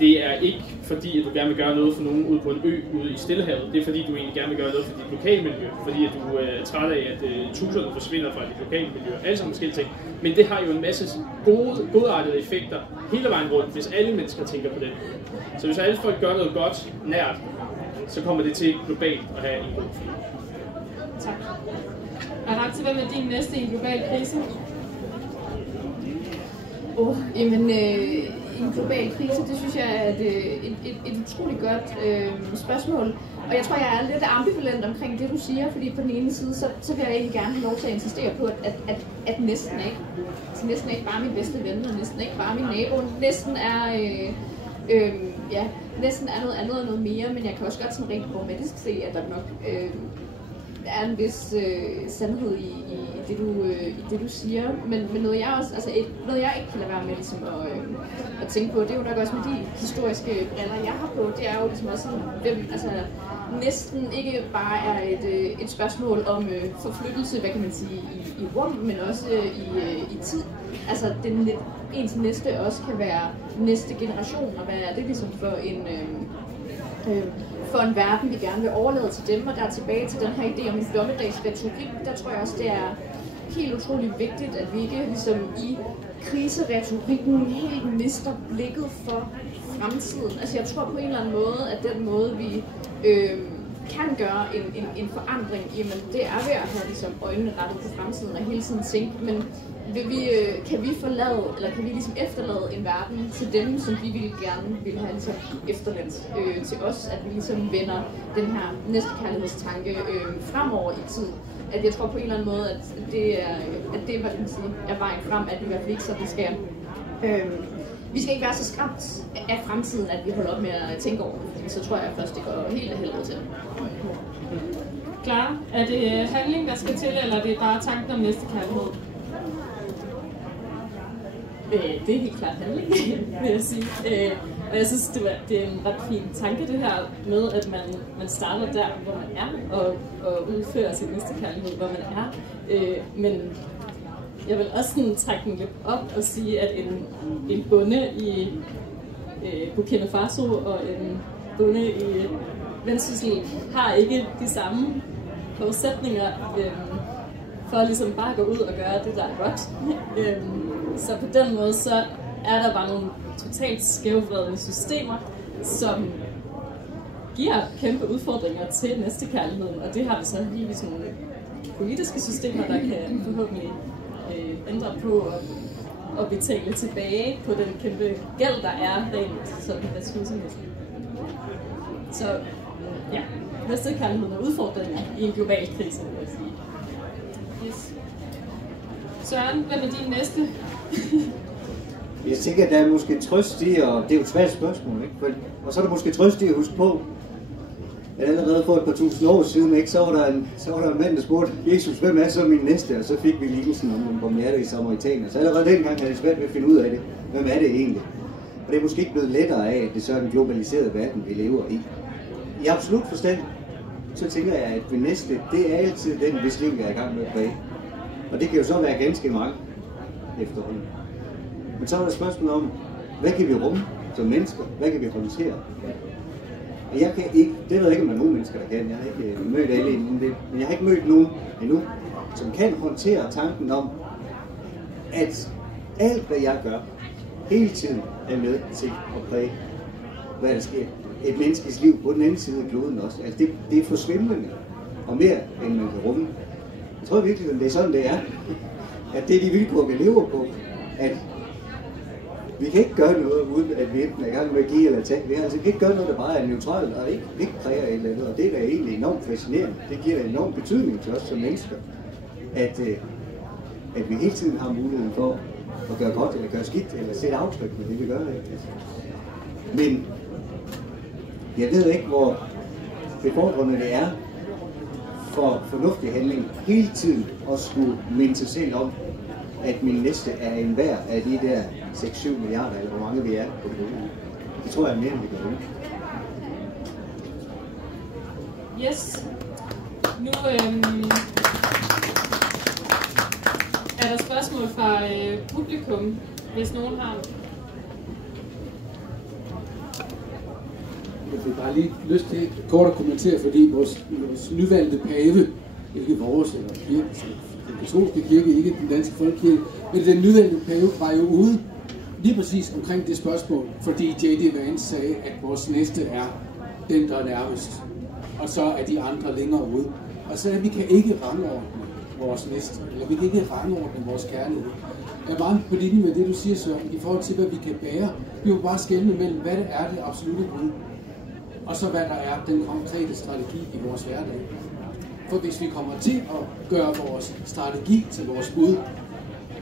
det er ikke fordi, at du gerne vil gøre noget for nogen ude på en ø ude i Stillehavet. Det er fordi, du egentlig gerne vil gøre noget for dit lokalmiljø. Fordi at du er træt af, at tuserne forsvinder fra dit lokalmiljø. Alle sammen forskellige ting. Men det har jo en masse godartede effekter hele vejen rundt, hvis alle mennesker tænker på det. Så hvis alle folk gør noget godt nært, så kommer det til globalt at have en god effekt. Tak. Og ret til, hvem er din næste i en global krise? En global krise, det synes jeg er et utroligt godt spørgsmål. Og jeg tror, jeg er lidt ambivalent omkring det, du siger, fordi på den ene side, så vil jeg egentlig gerne have lov til at insistere på, at næsten ikke bare min bedste ven, og næsten ikke bare min nabo, næsten er noget andet og noget mere, men jeg kan også godt sådan rent pragmatisk se, at der nok er en vis sandhed i det du siger, men noget jeg også, altså noget jeg ikke kan lade være med ligesom at tænke på, det er jo nok også med de historiske briller jeg har på, det er jo ligesom også sådan, næsten ikke bare er et spørgsmål om forflyttelse, hvad kan man sige, i rum, men også i tid. Altså ens næste også kan være næste generation, og hvad er det ligesom for en verden, vi gerne vil overlade til dem, og der er tilbage til den her idé om en dommedagsretorik. Der tror jeg også, det er helt utroligt vigtigt, at vi ikke ligesom i kriseretorikken helt mister blikket for fremtiden. Altså jeg tror på en eller anden måde, at den måde, vi kan gøre en forandring, jamen det er ved at have ligesom øjnene rettet på fremtiden og hele tiden tænke, men kan vi forlade, eller kan vi ligesom efterlade en verden til dem, som vi gerne vil have ligesom efterladt til os, at vi ligesom vender den her næstekærlighedstanke fremover i tid. At jeg tror på en eller anden måde, at det er hvad kan man sige, er vejen frem, at vi i hvert fald ikke så vi skal ikke være så skræmt af fremtiden, at vi holder op med at tænke over det, fordi så tror jeg først, det går helt af helvede til. Clara, er det handling, der skal til, eller er det bare tanken om næstekærlighed? Det er helt klart handling, vil jeg sige. Og jeg synes, det er en ret fin tanke, det her med, at man starter der, hvor man er, og udfører sin næstekærlighed, hvor man er. Men jeg vil også sådan trække den lidt op og sige, at en bonde i Burkina Faso og en bonde i Vendsyssel har ikke de samme forudsætninger for ligesom bare at gå ud og gøre det, der er godt. Så på den måde, så er der bare nogle totalt skævvredne systemer, som giver kæmpe udfordringer til næstekærligheden, og det har vi så lige sådan nogle politiske systemer, der kan forhåbentlig ændre på og betale tilbage på den kæmpe gæld, der er rent sådan ressourcemæssigt. Så ja, næstekærligheden er udfordringer i en global krise, vil jeg sige. Yes. Søren, hvem er din næste? Jeg tænker, at der er måske trøst i, og det er jo et svært spørgsmål, ikke? Og så er der måske trøst i at huske på, at allerede for et par tusind år siden, ikke, så var der en mand, der spurgte, Jesus, hvem er så min næste? Og så fik vi lignelsen om den barmhjertige samaritaner. Så allerede dengang havde det svært ved at finde ud af det. Hvem er det egentlig? Og det er måske ikke blevet lettere af, at det så er den globaliserede verden, vi lever i. I absolut forstand, så tænker jeg, at det næste, det er altid den, hvis liv jeg er i gang med at præge. Og det kan jo så være ganske mange efterhånden. Men så er der et spørgsmål om, hvad kan vi rumme som mennesker? Hvad kan vi håndtere? Og jeg kan ikke, det ved jeg ikke, om der er nogen mennesker, der kan. Jeg har ikke mødt alle inden det, men jeg har ikke mødt nogen endnu, som kan håndtere tanken om, at alt, hvad jeg gør, hele tiden er med til at præge, hvad der sker. Et menneskes liv på den anden side af kloden også. Altså det er forsvindende, og mere end man kan rumme. Jeg tror virkelig, at det er sådan, det er. At det er de vilkår, vi lever på. At vi kan ikke gøre noget, uden at vi enten er i gang med at give eller tage. Vi kan ikke gøre noget, der bare er neutralt og ikke præger et eller andet. Og det er da egentlig enormt fascinerende. Det giver da enorm betydning til os som mennesker. At vi hele tiden har muligheden for at gøre godt eller gøre skidt, eller sætte aftryk med det, vi gør. Men jeg ved ikke, hvor befordrende det er for fornuftig handling hele tiden at skulle minde sig selv om, at min næste er en hver af de der 6-7 milliarder, eller hvor mange vi er på kloden. Det tror jeg er mere, end vi gør nu. Yes. Nu er der spørgsmål fra publikum, hvis nogen har. Jeg fik bare lige lyst til kort at kommentere, fordi vores nyvalgte pave, ikke vores eller kirke, den katolske kirke, ikke den danske folkekirke, men den nyvalgte pave var jo ude lige præcis omkring det spørgsmål, fordi J.D. Vance sagde, at vores næste er den, der er nærmest, og så er de andre længere ude. Og så at vi kan ikke rangordne vores næste, eller vi kan ikke rangordne vores kærlighed. Jeg er meget på linje med det, du siger, Søren, i forhold til, hvad vi kan bære. Vi må bare skelne mellem, hvad det er det absolutte bud, og så hvad der er den konkrete strategi i vores hverdag. For hvis vi kommer til at gøre vores strategi til vores bud,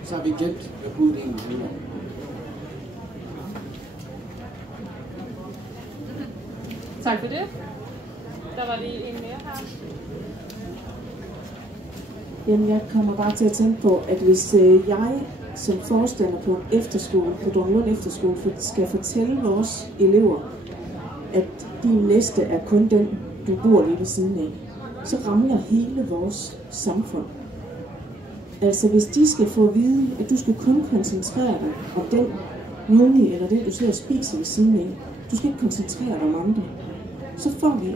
så har vi glemt, hvad budet egentlig handler om. Tak for det. Der var lige en mere her. Jamen, jeg kommer bare til at tænke på, at hvis jeg som forstander på en efterskole, på Dronninglund Efterskole, skal fortælle vores elever, at din næste er kun den, du bor lige ved siden af, så ramler hele vores samfund. Altså, hvis de skal få at vide, at du skal kun koncentrere dig om den mulige, eller den, du sidder og spiser ved siden af, du skal ikke koncentrere dig om andre, så får vi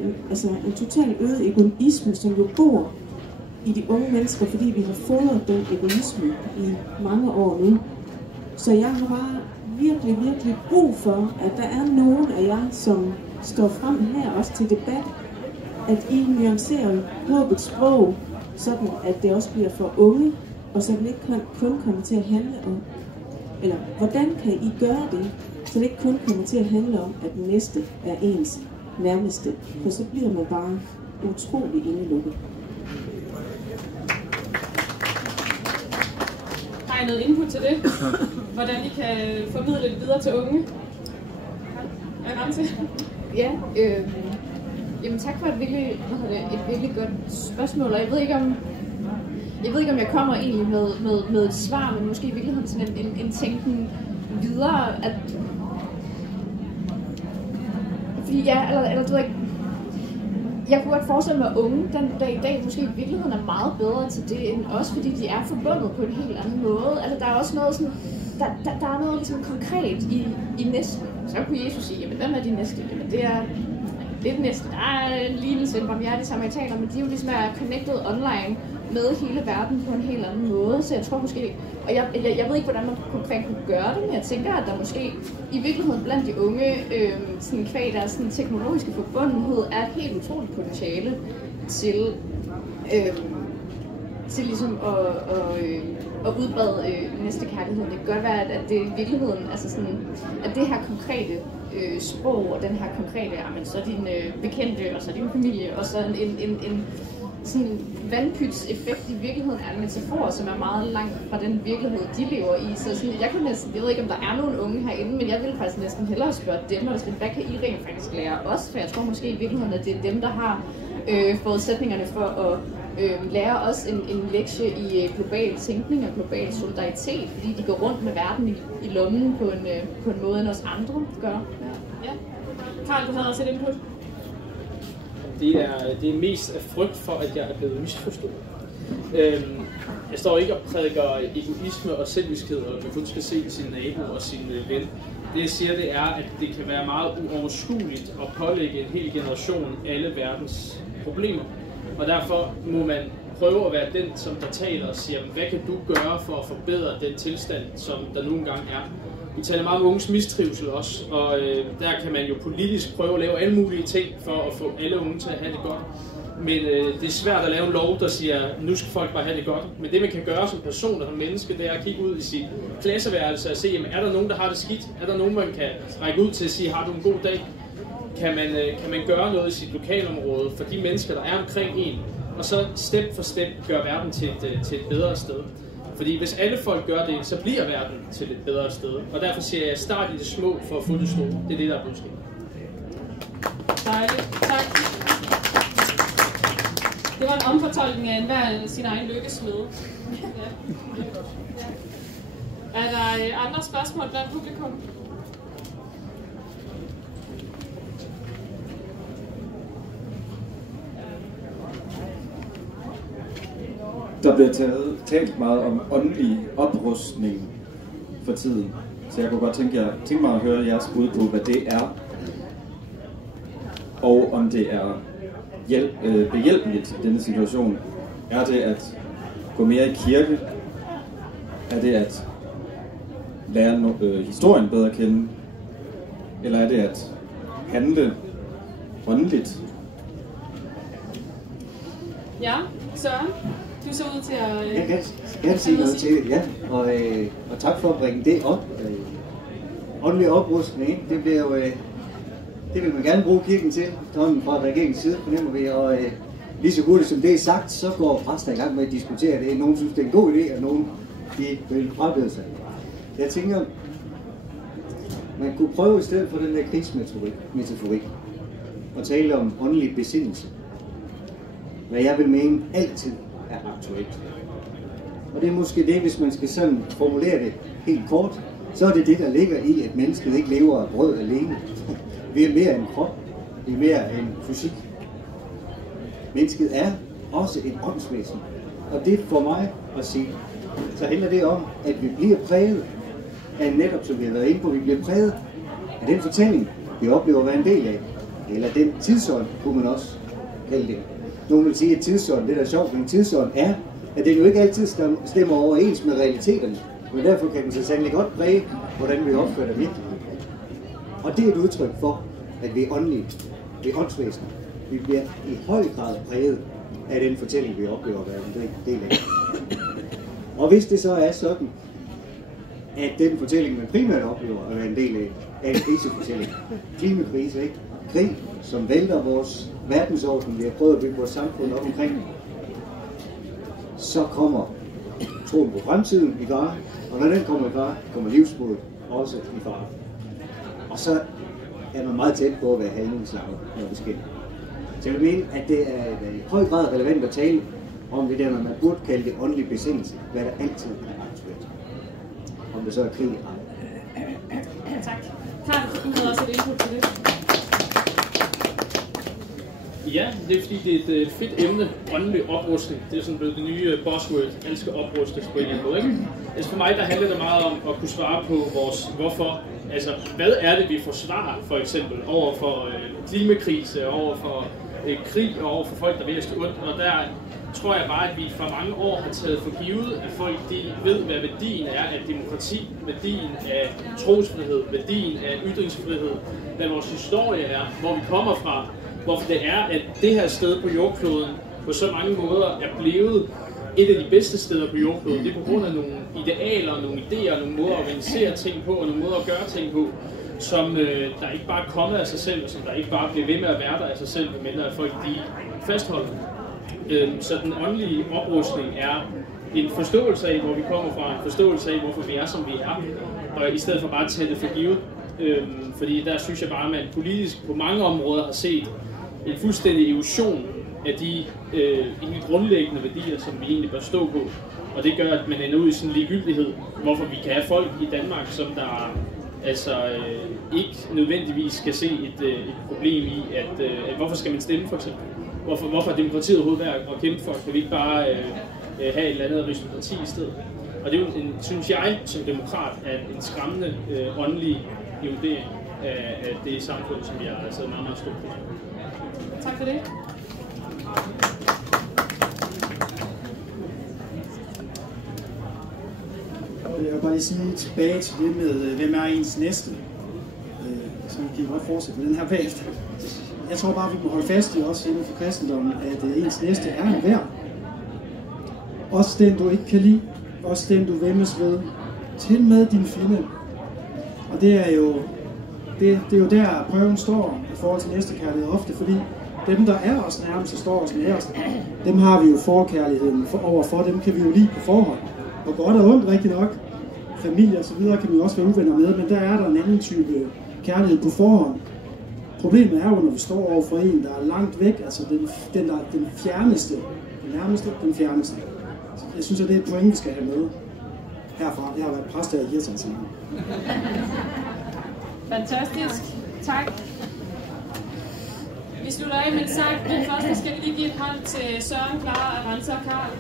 en total øget egoisme, som jo bor i de unge mennesker, fordi vi har fået den egoisme i mange år nu. Så jeg har bare virkelig, virkelig brug for, at der er nogen af jer, som står frem her også til debat, at I nuancerer håbets sprog, sådan at det også bliver for unge, og så det ikke kun kommer til at handle om, eller hvordan kan I gøre det, så det ikke kun kommer til at handle om, at den næste er ens nærmeste, for så bliver man bare utrolig indelukket. Har I noget input til det? Hvordan I kan formidle det videre til unge? Er I til? Ja, jamen tak for et virkelig godt spørgsmål, og jeg ved ikke om jeg kommer egentlig med et svar, men måske i virkeligheden sådan en tænken videre, at fordi eller du ved ikke, jeg kunne godt forestille mig, at unge den dag i dag måske i virkeligheden er meget bedre til det end os, fordi de er forbundet på en helt anden måde. Altså der er også noget sådan, der er noget ligesom konkret i næsten. Så kunne Jesus sige, jamen hvem er de næste? Jamen det er det næste. Der er en lignelse, en barmhjertig samaritaner, men de er jo ligesom er connected online med hele verden på en helt anden måde. Så jeg tror måske, og jeg ved ikke, hvordan man konkret kunne gøre det, men jeg tænker, at der måske i virkeligheden blandt de unge, sådan kvæg deres sådan teknologiske forbundenhed, er et helt utroligt potentiale til ligesom at udbrede næstekærligheden. Det kan godt være, at det i virkeligheden, altså sådan, at det her konkrete sprog og den her konkrete, jamen så din bekendte og så din familie og så en sådan vandpytseffekt i virkeligheden er en metafor, som er meget langt fra den virkelighed, de lever i. Så sådan, jeg ved ikke, om der er nogen unge herinde, men jeg vil faktisk næsten hellere spørge dem, og hvad kan I rent faktisk lære os? For jeg tror måske i virkeligheden, at det er dem, der har forudsætninger for at lære os en lektie i global tænkning og global solidaritet, fordi de går rundt med verden i lommen på en måde, end os andre gør. Ja. Karl, du havde også et input. Det er mest af frygt for, at jeg er blevet misforstået. Jeg står ikke og prædiker egoisme og selviskhed, og man kun skal se sin nabo og sin ven. Det jeg siger, det er, at det kan være meget uoverskueligt at pålægge en hel generation alle verdens problemer. Og derfor må man prøve at være den, som der taler og siger, hvad kan du gøre for at forbedre den tilstand, som der nogle gange er. Vi taler meget om unges mistrivsel også, og der kan man jo politisk prøve at lave alle mulige ting for at få alle unge til at have det godt. Men det er svært at lave en lov, der siger, nu skal folk bare have det godt. Men det man kan gøre som person og som menneske, det er at kigge ud i sit klasseværelse og se, jamen, er der nogen, der har det skidt? Er der nogen, man kan række ud til at sige, har du en god dag? Kan man gøre noget i sit lokalområde for de mennesker, der er omkring en? Og så step for step gøre verden til et bedre sted. Fordi hvis alle folk gør det, så bliver verden til et bedre sted. Og derfor siger jeg, start i det små for at få det store. Det er det, der er budskabet. Dejligt. Tak. Det var en omfortolkning af enhver sin egen lykkesmed. Ja. Er der andre spørgsmål blandt publikum? Der bliver talt meget om åndelig oprustning for tiden, så jeg kunne godt tænke mig at høre jeres bud på, hvad det er, og om det er behjælpeligt i denne situation. Er det at gå mere i kirke? Er det at lære historien bedre at kende? Eller er det at handle åndeligt? Ja, Søren, du så ud til at... Jeg kan sige noget til det, ja. Og tak for at bringe det op. Åndelig oprustning, det bliver jo... Det vil man gerne bruge kirken til, fra regeringens side, fornemmer vi. Og lige så hurtigt som det er sagt, så går præster i gang med at diskutere det. Nogen synes, det er en god idé, og nogen de vil frabede sig. Jeg tænker, man kunne prøve i stedet for den der krigsmetaforik og tale om åndelig besindelse. Hvad jeg vil mene altid er aktuelt. Og det er måske det, hvis man skal sådan formulere det helt kort, så er det det, der ligger i, at mennesket ikke lever af brød alene. Vi er mere end krop, vi er mere end fysik. Mennesket er også et åndsvæsen. Og det for mig at sige, så handler det om, at vi bliver præget af netop, som vi har været inde på, vi bliver præget af den fortælling, vi oplever at være en del af. Eller den tidsånd, kunne man også kalde det. Nogle vil sige, at tidsånd, det der er sjovt med en tidsånd, er, at den jo ikke altid stemmer overens med realiteterne. Men derfor kan den så sandelig godt præge, hvordan vi opfører virkeligheden. Og det er et udtryk for, at vi er åndelige, vi er åndsvæsener. Vi bliver i høj grad præget af den fortælling, vi oplever at være en del af. Og hvis det så er sådan, at den fortælling, man primært oplever at være en del af, er en krisefortælling. Klimakrise, ikke? Krig, som vælter vores verdensorden, vi har prøvet at bygge vores samfund op omkring. Så kommer troen på fremtiden i fare, og når den kommer i fare, kommer livsmodet også i fare. Og så er man meget tæt på at være handlingslaget, når det sker. Så jeg vil mene, at det er i høj grad relevant at tale om det der, når man burde kalde det åndelig besindelse, hvad der altid er aktuelt. Om det så er krig eller ej. Tak. Karl, du havde også et input til det. Ja, det er fordi, det er et fedt emne, åndelig oprustning. Det er sådan blevet det nye buzzword, alt skal oprustes på en eller anden måde, ikke? Altså for mig, der handler det meget om at kunne svare på vores hvorfor. Altså, hvad er det, vi forsvarer, for eksempel, over for klimakrise, over for krig, og over for folk, der vil have ondt. Og der tror jeg bare, at vi for mange år har taget for givet, at folk de ved, hvad værdien er af demokrati, værdien af trosfrihed, værdien af ytringsfrihed, hvad vores historie er, hvor vi kommer fra, hvorfor det er, at det her sted på jordkloden på så mange måder er blevet et af de bedste steder på jordkloden. Det er på grund af nogle idealer, nogle idéer, nogle måder at organisere ting på, og nogle måder at gøre ting på, som der ikke bare er kommet af sig selv, og som der ikke bare bliver ved med at være der af sig selv, medmindre at folk de fastholder. Så den åndelige oprustning er en forståelse af, hvor vi kommer fra, en forståelse af, hvorfor vi er, som vi er, og i stedet for bare at tage det for givet. Fordi der synes jeg bare, at man politisk på mange områder har set en fuldstændig erosion af de grundlæggende værdier, som vi egentlig bør stå på. Og det gør, at man ender ud i sådan en ligegyldighed, hvorfor vi kan have folk i Danmark, som der ikke nødvendigvis skal se et problem i, at hvorfor skal man stemme for eksempel? Hvorfor er demokratiet overhovedet værd at kæmpe for? Kan vi ikke bare have et eller andet aristokrati i stedet? Og det er jo, synes jeg som demokrat, er en skræmmende åndelig erodering af det samfund, som jeg har sat meget stort på. Tak for det. Jeg vil bare lige sige tilbage til det med, hvem er ens næste. Så vi kan godt fortsætte med den her bagefter. Jeg tror bare, vi må holde fast i også inden for kristendommen, at ens næste er en værd. Også den, du ikke kan lide. Også den, du væmmes ved. Til med din fjende. Og det er jo der prøven står i forhold til næstekærlighed ofte, fordi dem, der er os nærmest og står os nærmest, dem har vi jo forkærligheden overfor. Dem kan vi jo lide på forhånd. Og godt og ondt, rigtig nok. Familie og så videre kan vi også være uvenner med, men der er der en anden type kærlighed på forhånd. Problemet er jo, når vi står over for en, der er langt væk, altså den fjerneste, den nærmeste, den fjerneste. Så jeg synes, at det er et point, vi skal have med. herfra. Jeg har været præst her i Hirtshals. Fantastisk. Tak. Vi slutter af med en sang, men først skal vi lige give et hånd til Søren, Clara, Arantxa og Karl.